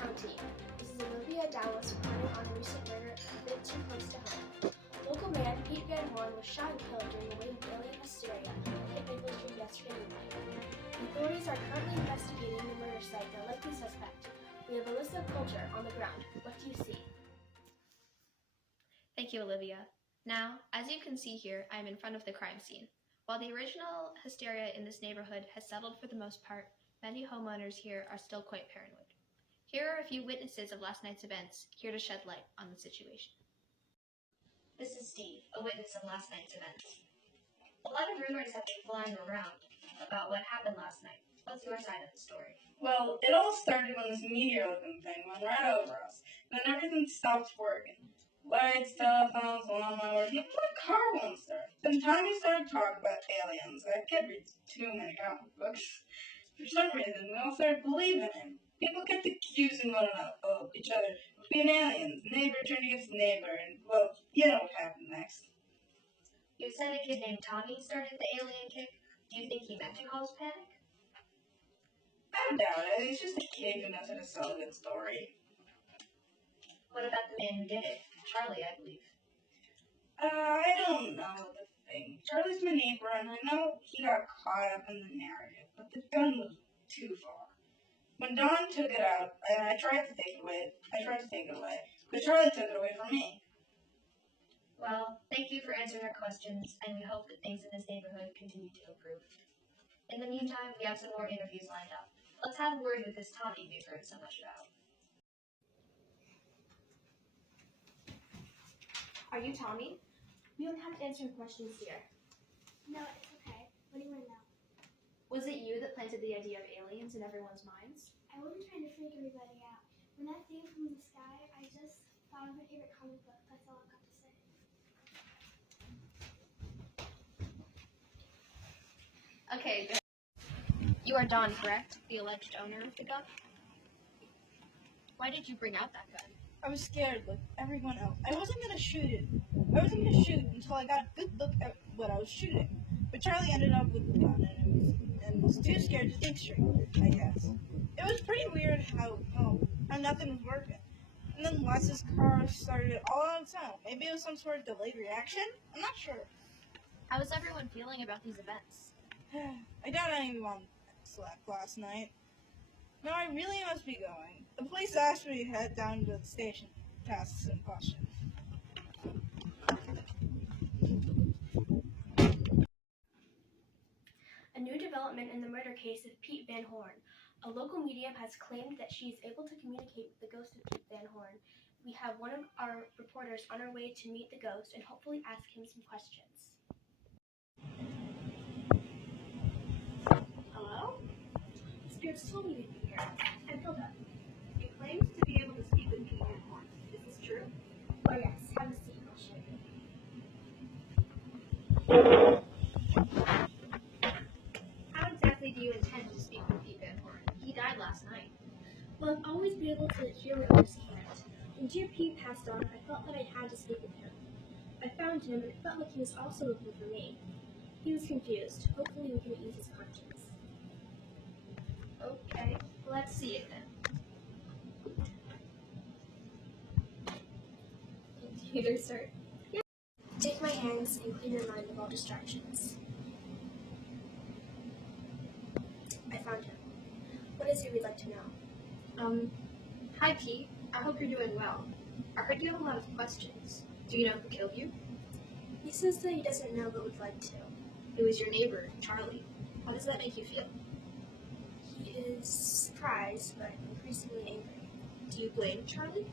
County. This is Olivia Dallas reporting on a recent murder a bit too close to home. Local man Pete Van Horn was shot and killed during a wave of alien hysteria hit Maple Street yesterday evening. Authorities are currently investigating the murder site and the likely suspect. We have Alyssa Coulter on the ground. What do you see? Thank you, Olivia. Now, as you can see here, I am in front of the crime scene. While the original hysteria in this neighborhood has settled for the most part, many homeowners here are still quite paranoid. Here are a few witnesses of last night's events, here to shed light on the situation. This is Steve, a witness of last night's events. A lot of rumors have been flying around about what happened last night. What's your side of the story? Well, it all started when this meteor-looking thing went right over us. Then everything stopped working. Lights, telephones, lawnmowers, even my car won't start. Then Tommy started talking about aliens. I can't read too many comic books. For some reason, we all started believing him. People kept accusing one another of each other of being aliens. Neighbor turned against neighbor, and, well, you know what happened next. You said a kid named Tommy started the alien kick. Do you think he meant to cause panic? I doubt it. He's just a kid who knows how to sell a good story. What about the man who did it? Charlie, I believe. I don't know the thing. Charlie's my neighbor, and I know he got caught up in the narrative, but the gun was too far. When Don took it out, and I tried to take it away, but Charlie took it away from me. Well, thank you for answering our questions, and we hope that things in this neighborhood continue to improve. In the meantime, we have some more interviews lined up. Let's have a word with this Tommy we've heard so much about. Are you Tommy? We don't have to answer any questions here. No, it's okay. What do you want to know? Was it you that planted the idea of aliens in everyone's minds? I wasn't trying to freak everybody out. When that thing from the sky, I just thought of my favorite comic book. That's all I've got to say. Okay, good. You are Don, correct? The alleged owner of the gun? Why did you bring out that gun? I was scared, like everyone else. I wasn't gonna shoot it. I wasn't gonna shoot until I got a good look at what I was shooting. But Charlie ended up with the gun and was too scared to think straight, I guess. It was pretty weird how nothing was working. And then Les's car started all on its own. Maybe it was some sort of delayed reaction? I'm not sure. How is everyone feeling about these events? I doubt anyone slept last night. Now I really must be going. The police asked me to head down to the station to ask some questions. A new development in the murder case of Pete Van Horn. A local medium has claimed that she is able to communicate with the ghost of Pete Van Horn. We have one of our reporters on her way to meet the ghost and hopefully ask him some questions. Hello? Spirits told me you'd be here. I'm Hilda. You claimed to be able to speak with Pete Van Horn. Is this true? Oh yes, have a seat. I'll show you. How exactly do you intend to speak with Pete Van Horn? He died last night. Well, I've always been able to hear what others can't. When dear Pete passed on, I felt that I had to speak with him. I found him, and it felt like he was also looking for me. He was confused. Hopefully we can ease his conscience. Okay, let's see it then. Either sir. Yeah. Take my hands and clear your mind of all distractions. I found him. What is it we'd like to know? Hi Pete. I hope you're doing well. I heard you have a lot of questions. Do you know who killed you? He says that he doesn't know but would like to. It was your neighbor, Charlie. How does that make you feel? He is surprised, but increasingly angry. Do you blame Charlie?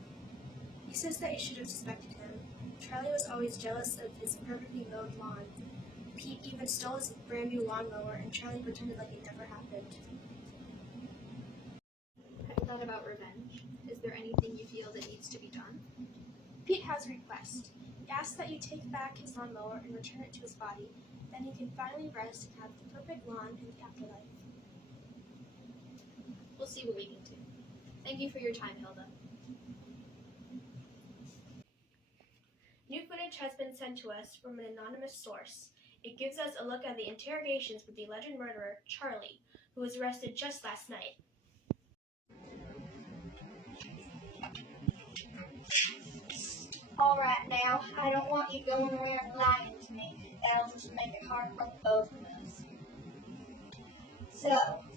He says that he should have suspected him. Charlie was always jealous of his perfectly mowed lawn. Pete even stole his brand new lawnmower, and Charlie pretended like it never happened. Have you thought about revenge? Is there anything you feel that needs to be done? Pete has a request. He asks that you take back his lawnmower and return it to his body. Then he can finally rest and have the perfect lawn in the afterlife. We'll see what we can do. Thank you for your time, Hilda. New footage has been sent to us from an anonymous source. It gives us a look at the interrogations with the alleged murderer, Charlie, who was arrested just last night. Alright now, I don't want you going around lying to me. That'll just make it hard for the both of us. So,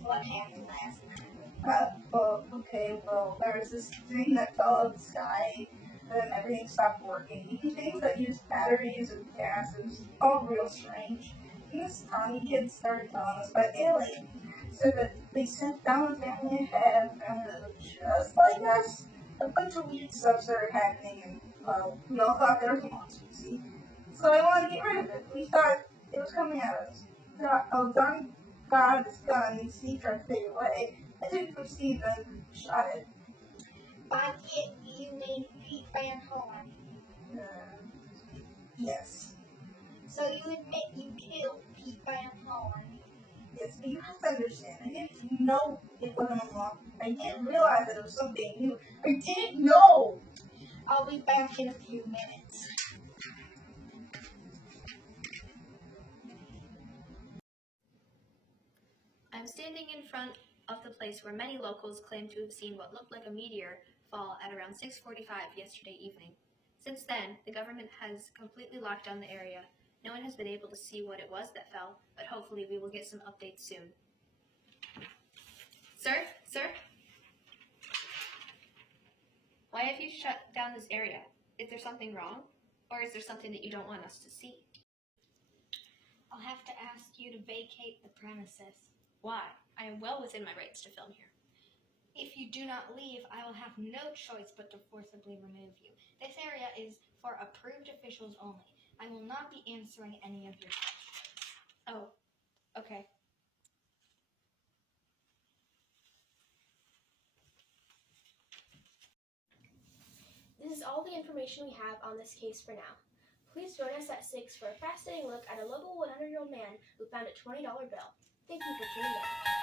what happened last night? There was this thing that fell out of the sky, and then everything stopped working. Things that used batteries and gas, it was all real strange. And this Tommy kid started telling us about aliens. So that they sent down a family ahead, and it was just like us. A bunch of weird stuff started happening, and, well, we all thought there was monsters, see? So I wanted to get rid of it. We thought it was coming at us. Donnie got his gun, and Steve tried to take it away. I took it from Steve and shot it. By it, you mean Pete Van Horn. Yes. So you admit you killed Pete Van Horn. Yes, but you have to understand, I didn't know it wasn't a monster. I didn't realize that it was something new. I didn't know! I'll be back in a few minutes. I'm standing in front of the place where many locals claim to have seen what looked like a meteor fall at around 6:45 yesterday evening. Since then, the government has completely locked down the area. No one has been able to see what it was that fell, but hopefully we will get some updates soon. Sir? Sir? Why have you shut down this area? Is there something wrong? Or is there something that you don't want us to see? I'll have to ask you to vacate the premises. Why? I am well within my rights to film here. If you do not leave, I will have no choice but to forcibly remove you. This area is for approved officials only. I will not be answering any of your questions. Oh, okay. This is all the information we have on this case for now. Please join us at 6 for a fascinating look at a local 100-year-old man who found a $20 bill. Thank you for tuning in.